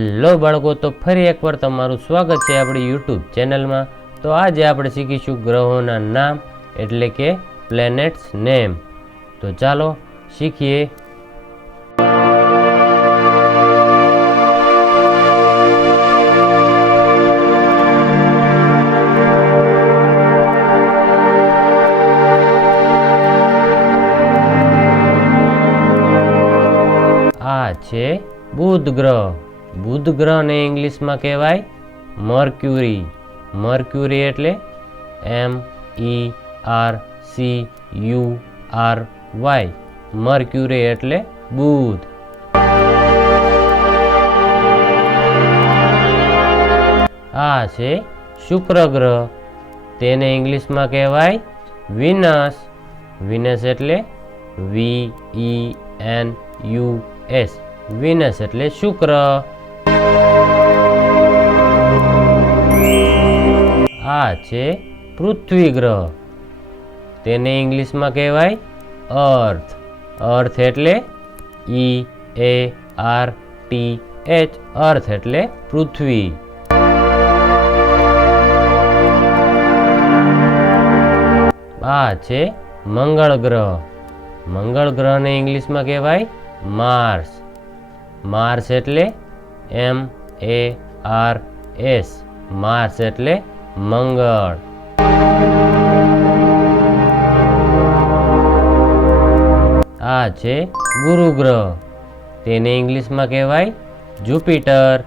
Hello બાળકો, તો ફરી એકવાર તમારું સ્વાગત છે આપણી યુટ્યુબ ચેનલમાં. તો આજે આપણે શીખીશું ગ્રહોના નામ, એટલે કે પ્લેનેટ્સ નેમ તો ચાલો શીખીએ. આ છે બુધ ગ્રહ. બુધ ગ્રહને ઇંગ્લિશમાં કહેવાય મર્ક્યુરી. મર્ક્યુરી એટલે M E R C U R Y. Mercury એટલે બુધ. આ છે શુક્ર ગ્રહ. તેને ઇંગ્લિશમાં કહેવાય વિનસ. વિનસ એટલે V E N U S. Venus એટલે શુક્ર. આ છે, પૃથ્વી ગ્રહ. તેને ઇંગ્લિશમાં કહેવાય અર્થ. અર્થ એટલે E, A, R, T, H, Earth એટલે પૃથ્વી. આ છે મંગળ ગ્રહ. મંગળ ગ્રહને ઇંગ્લિશમાં કહેવાય માર્સ. માર્સ એટલે M, A, R, S. Mars એટલે મંગળ. આ છે ગુરુ ગ્રહ. તેને ઇંગ્લિશમાં કહેવાય જુપિટર.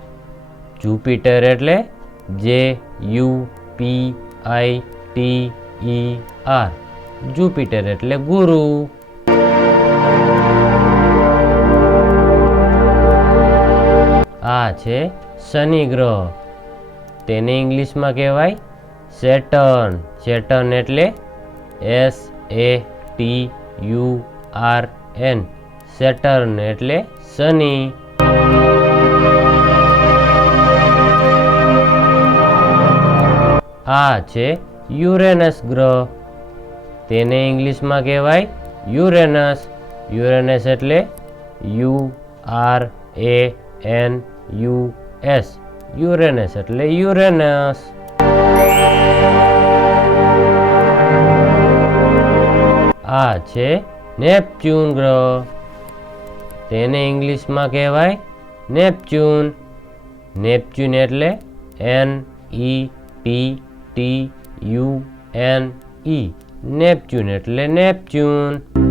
જુપિટર એટલે J U P I T E R. Jupiter એટલે ગુરુ. આ છે શનિ ગ્રહ. તેને ઇંગ્લિશમાં કહેવાય સેટર્ન. સેટર્ન એટલે S A T U R N Saturn એટલે શનિ. આ છે યુરેનસ ગ્રહ. તેને ઇંગ્લિશમાં કહેવાય યુરેનસ. યુરેનસ એટલે U R A N U S. Uranus એટલે યુરેનસ. આ છે નેપચ્યુન ગ્રહ. તેને ઇંગ્લિશમાં કહેવાય નેપચ્યુન. નેપચ્યુન એટલે N E P T U N E. Neptune એટલે નેપચ્યુન.